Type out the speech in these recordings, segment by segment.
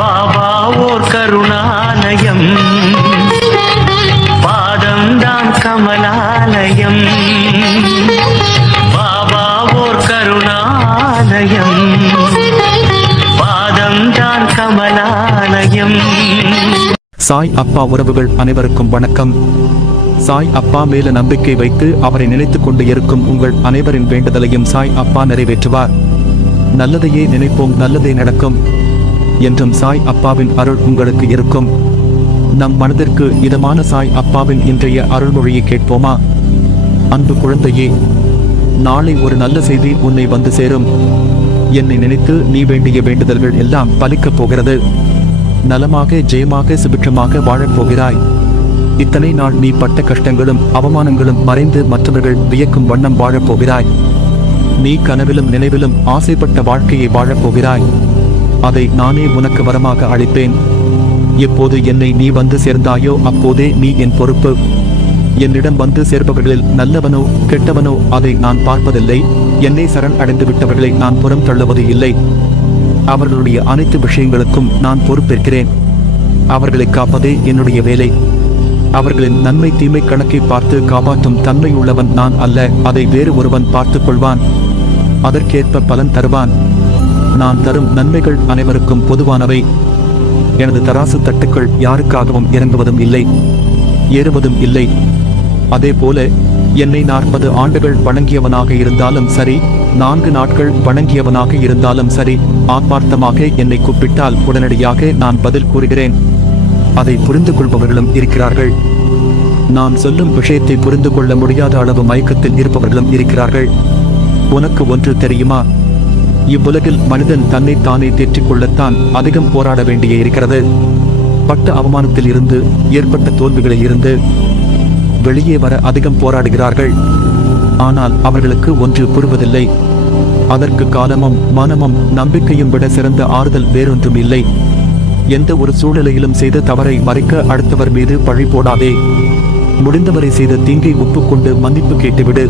பாபா ஓர் கருணாலயம், பாதம்தான் கமலாலயம். பாபா ஓர் கருணாலயம், பாதம்தான் கமலாலயம். சாய் அப்பா உறவுகள் அனைவருக்கும் வணக்கம். சாய் அப்பா மேல நம்பிக்கை வைத்து அவரை நினைத்துக் கொண்டு இருக்கும் உங்கள் அனைவரின் வேண்டுதலையும் சாய் அப்பா நிறைவேற்றுவார். நல்லதையே நினைப்போம், நல்லதே நடக்கும் என்றும் சாய் அப்பாவின் அருள் உங்களுக்கு இருக்கும். நம் மனதிற்கு இதமான சாய் அப்பாவின் இன்றைய அருள்மொழியை கேட்போமா? அன்பு குழந்தையே, நாளை ஒரு நல்ல செய்தி உன்னை வந்து சேரும். என்னை நினைத்து நீ வேண்டிய வேண்டுதல்கள் எல்லாம் பலிக்கப் போகிறது. நலமாக, ஜெயமாக, சுபிட்சமாக வாழப்போகிறாய். இத்தனை நாள் நீ பட்ட கஷ்டங்களும் அவமானங்களும் மறைந்து மற்றவர்கள் வியக்கும் வண்ணம் வாழப்போகிறாய். நீ கனவிலும் நினைவிலும் ஆசைப்பட்ட வாழ்க்கையை வாழப்போகிறாய். அதை நானே உனக்கு வரமாக அளிப்பேன். எப்போது என்னை நீ வந்து சேர்ந்தாயோ அப்போதே நீ என் பொறுப்பு. என்னிடம் வந்து சேர்ப்பவர்களில் நல்லவனோ கெட்டவனோ அதை நான் பார்ப்பதில்லை. என்னை சரண் அடைந்து விட்டவர்களை நான் புறம் தள்ளுவது இல்லை. அவர்களுடைய அனைத்து விஷயங்களுக்கும் நான் பொறுப்பேற்கிறேன். அவர்களை காப்பதே என்னுடைய வேலை. அவர்களின் நன்மை தீமை கணக்கை பார்த்து காப்பாற்றும் தன்மை உள்ளவன் நான் அல்ல. அதை வேறு ஒருவன் பார்த்துக் கொள்வான். அதற்கேற்ப பலன் தருவான். நான் தரும் நன்மைகள் அனைவருக்கும் பொதுவானவை. எனது தராசு தட்டுக்கள் யாருக்காகவும் இறங்குவதும் இல்லை, ஏறுவதும் இல்லை. அதே போல என்னை 40 ஆண்டுகள் வணங்கியவனாக இருந்தாலும் சரி, 4 நாட்கள் வணங்கியவனாக இருந்தாலும் சரி, ஆத்மார்த்தமாக என்னை கூப்பிட்டால் உடனடியாக நான் பதில் கூறுகிறேன். அதை புரிந்து கொள்பவர்களும் இருக்கிறார்கள். நான் சொல்லும் விஷயத்தை புரிந்து கொள்ள முடியாத அளவு மயக்கத்தில் இருப்பவர்களும் இருக்கிறார்கள். உனக்கு ஒன்று தெரியுமா? இவ்வுலகில் மனிதன் தன்னை தானே தேற்றிக் கொள்ளத்தான் அதிகம் போராட வேண்டிய இருக்கிறது. பட்ட அவமானத்தில் இருந்து, ஏற்பட்ட தோல்விகளில் இருந்து வெளியே வர அதிகம் போராடுகிறார்கள். ஆனால் அவர்களுக்கு ஒன்று புரிவதில்லை. அதற்கு காலமும் மனமும் நம்பிக்கையும் விட சிறந்த ஆறுதல் வேறொன்றும் இல்லை. எந்த ஒரு சூழ்நிலையிலும் செய்த தவறை மறைக்க அடுத்தவர் மீது பழி போடாதே. முடிந்தவரை செய்த தீங்கை ஒப்புக்கொண்டு மன்னிப்பு கேட்டுவிடு.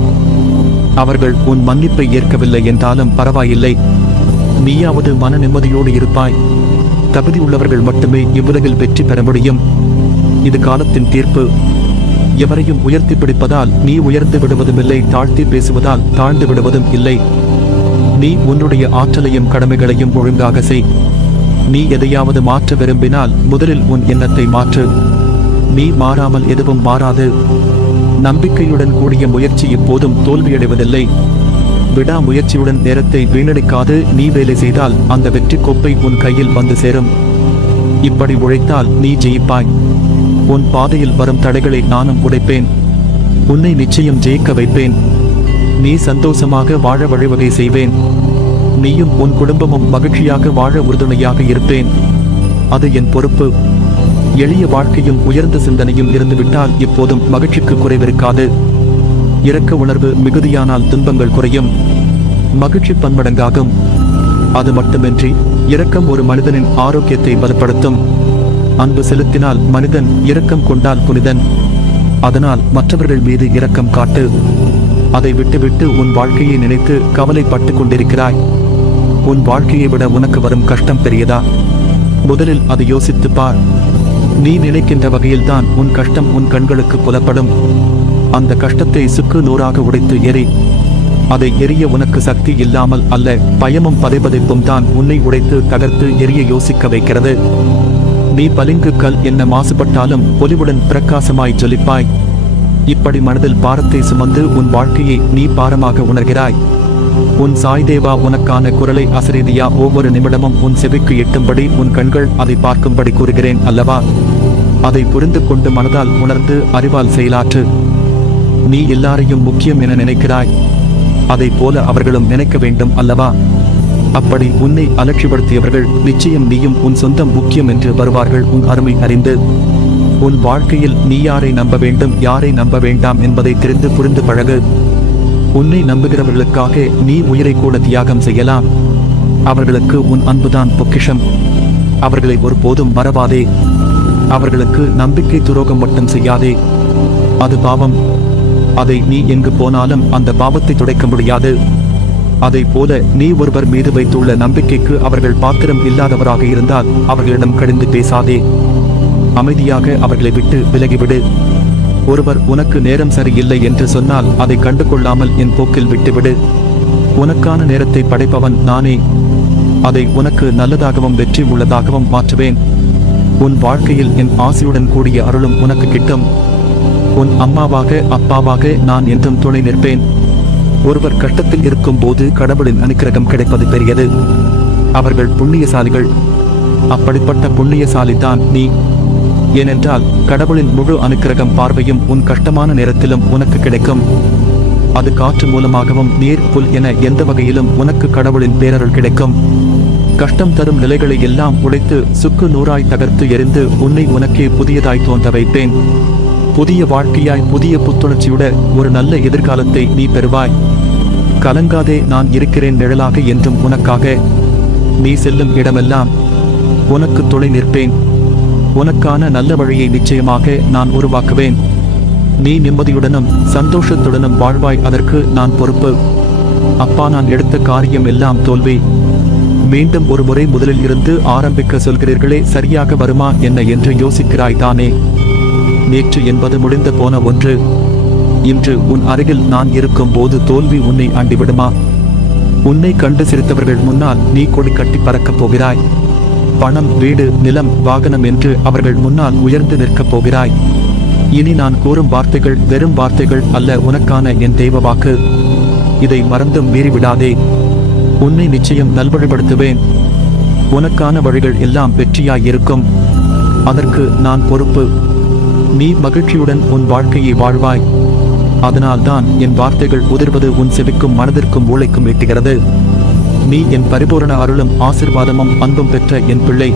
அவர்கள் உன் மன்னிப்பை ஏற்கவில்லை என்றாலும் பரவாயில்லை. நீயாவது மன நிம்மதியோடு இருப்பாய். தகுதி உள்ளவர்கள் மட்டுமே இவ்வுலகில் வெற்றி பெற முடியும். இது காலத்தின் தீர்ப்பு. எவரையும் உயர்த்தி பிடிப்பதால் நீ உயர்ந்து விடுவதும் இல்லை, தாழ்த்தி பேசுவதால் தாழ்ந்து விடுவதும் இல்லை. நீ உன்னுடைய ஆற்றலையும் கடமைகளையும் ஒழுங்காக செய். நீ எதையாவது மாற்ற விரும்பினால் முதலில் உன் எண்ணத்தை மாற்று. நீ மாறாமல் எதுவும் மாறாது. நம்பிக்கையுடன் கூடிய முயற்சி எப்போதும் தோல்வியடைவதில்லை. விடாமுயற்சியுடன் நேரத்தை வீணடிக்காது நீ வேலை செய்தால் அந்த வெற்றி கோப்பை உன் கையில் வந்து சேரும். இப்படி உழைத்தால் நீ ஜெயிப்பாய். உன் பாதையில் வரும் தடைகளை நானும் உடைப்பேன். உன்னை நிச்சயம் ஜெயிக்க வைப்பேன். நீ சந்தோஷமாக வாழ வழிவகை செய்வேன். நீயும் உன் குடும்பமும் மகிழ்ச்சியாக வாழ உறுதுணையாக இருப்பேன். அது என் பொறுப்பு. எளிய வாழ்க்கையும் உயர்ந்த சிந்தனையும் இருந்துவிட்டால் எப்போதும் மகிழ்ச்சிக்கு குறைவிருக்காது. இரக்க உணர்வு மிகுதியானால் துன்பங்கள் குறையும், மகிழ்ச்சி பன்மடங்காகும். அது மட்டுமின்றி இரக்கம் ஒரு மனிதனின் ஆரோக்கியத்தை பலப்படுத்தும். அன்பு செலுத்தினால் மனிதன், இரக்கம் கொண்டால் புனிதன். அதனால் மற்றவர்கள் மீது இரக்கம் காட்டு. அதை விட்டுவிட்டு உன் வாழ்க்கையை நினைத்து கவலைப்பட்டு கொண்டிருக்கிறாய். உன் வாழ்க்கையை விட உனக்கு வரும் கஷ்டம் பெரியதா? முதலில் அதை யோசித்துப் பார். நீ நினைக்கின்ற வகையில்தான் உன் கஷ்டம் உன் கண்களுக்கு புலப்படும். அந்த கஷ்டத்தை சுக்கு நூறாக உடைத்து எரி. அதை எரிய உனக்கு சக்தி இல்லாமல் அல்ல, பயமும் பதைபதைப்பும் தான் உன்னை உடைத்து தகர்த்து எரிய யோசிக்க வைக்கிறது. நீ பளிங்கு கல் என்ன மாசுபட்டாலும் பொலிவுடன் பிரகாசமாய் ஜொலிப்பாய். இப்படி மனதில் பாரத்தை சுமந்து உன் வாழ்க்கையை நீ பாரமாக உணர்கிறாய். உன் சாய்தேவா உனக்கான குரலை அசரீதியா ஒவ்வொரு நிமிடமும் உன் செவிக்கு எட்டும்படி உன் கண்கள் அதை பார்க்கும்படி கூறுகிறேன் அல்லவா? அதை புரிந்து கொண்டு மனதால் உணர்ந்து அறிவால் செயலாற்று. நீ எல்லாரையும் முக்கியம் என நினைக்கிறாய். அதை போல அவர்களும் நினைக்க வேண்டும் அல்லவா? அப்படி உன்னை அலட்சிப்படுத்தியவர்கள் நிச்சயம் நீயும் உன் சொந்தம் முக்கியம் என்று வருவார்கள். உன் அருமை அறிந்து உன் வாழ்க்கையில் நீ யாரை நம்ப வேண்டும், யாரை நம்ப வேண்டாம் என்பதை தெரிந்து புரிந்து பழகு. உன்னை நம்புகிறவர்களுக்காக நீ உயிரை கூட தியாகம் செய்யலாம். அவர்களுக்கு உன் அன்புதான் பொக்கிஷம். அவர்களை ஒருபோதும் மறவாதே. அவர்களுக்கு நம்பிக்கை துரோகம் மட்டும் செய்யாதே. அது பாவம். அதை நீ எங்கு போனாலும் அந்த பாவத்தை துடைக்க முடியாது. அதைப் போல நீ ஒருவர் மீது வைத்துள்ள நம்பிக்கைக்கு அவர்கள் பாத்திரம் இல்லாதவராக இருந்தால் அவர்களிடம் கடிந்து பேசாதே. அமைதியாக அவர்களை விட்டு விலகிவிடு. ஒருவர் உனக்கு நேரம் சரியில்லை என்று சொன்னால் அதை கண்டு கொள்ளாமல் என் போக்கில் விட்டுவிடு. உனக்கான நேரத்தை படைப்பவன் நானே. அதை உனக்கு நல்லதாகவும் வெற்றி உள்ளதாகவும் மாற்றுவேன். உன் வாழ்க்கையில் என் ஆசையுடன் கூடிய அருளும் உனக்கு கிட்டும். உன் அம்மாவாக அப்பாவாக நான் என்றும் துணை நிற்பேன். ஒருவர் கஷ்டத்தில் இருக்கும் போது கடவுளின் அனுக்கிரகம் கிடைப்பது பெரியது. அவர்கள் புண்ணியசாலிகள். அப்படிப்பட்ட புண்ணியசாலிதான் நீ. ஏனென்றால் கடவுளின் முழு அனுக்கிரகம் பார்வையும் உன் கஷ்டமான நேரத்திலும் உனக்கு கிடைக்கும். அது காற்று மூலமாகவும் நீர் புல் என எந்த வகையிலும் உனக்கு கடவுளின் பேரருள் கிடைக்கும். கஷ்டம் தரும் நிலைகளை எல்லாம் உடைத்து சுக்கு நூறாய் தகர்த்து எறிந்து உன்னை உனக்கே புதியதாய் தோன்ற வைப்பேன். புதிய வாழ்க்கையாய் புதிய புத்துணர்ச்சியுட ஒரு நல்ல எதிர்காலத்தை நீ பெறுவாய். கலங்காதே, நான் இருக்கிறேன் நிழலாக என்றும் உனக்காக. நீ செல்லும் இடமெல்லாம் உனக்கு துணை நிற்பேன். உனக்கான நல்ல வழியை நிச்சயமாக நான் உருவாக்குவேன். நீ நிம்மதியுடனும் சந்தோஷத்துடனும் வாழ்வாய். அதற்கு நான் பொறுப்பு. அப்பா, நான் எடுத்த காரியம் எல்லாம் தோல்வி. மீண்டும் ஒரு முறை முதலில் இருந்து ஆரம்பிக்க சொல்கிறீர்களே, சரியாக வருமா என்ன என்று யோசிக்கிறாய் தானே? நேற்று என்பது முடிந்து போன ஒன்று. இன்று உன் அருகில் நான் இருக்கும் போது தோல்வி உன்னை ஆண்டிவிடுமா? உன்னை கண்டு சிரித்தவர்கள் முன்னால் நீ கொடி கட்டி பறக்கப் போகிறாய். பணம், வீடு, நிலம், வாகனம் என்று அவர்கள் முன்னால் உயர்ந்து நிற்கப் போகிறாய். இனி நான் கூறும் வார்த்தைகள் வெறும் வார்த்தைகள் அல்ல, உனக்கான என் தெய்வ வாக்கு. இதை மறந்தும் மீறிவிடாதே. உன்னை நிச்சயம் நல்வழிப்படுத்துவேன். உனக்கான வழிகள் எல்லாம் வெற்றியாயிருக்கும். அதற்கு நான் பொறுப்பு. நீ மகிழ்ச்சியுடன் உன் வாழ்க்கையை வாழ்வாய். அதனால்தான் என் வார்த்தைகள் உதிர்வது உன் செவிக்கும் மனதிற்கும் மூளைக்கும் எட்டுகிறது. நீ என் பரிபூரண அருளும் ஆசிர்வாதமும் அன்பும் பெற்ற என் பிள்ளை.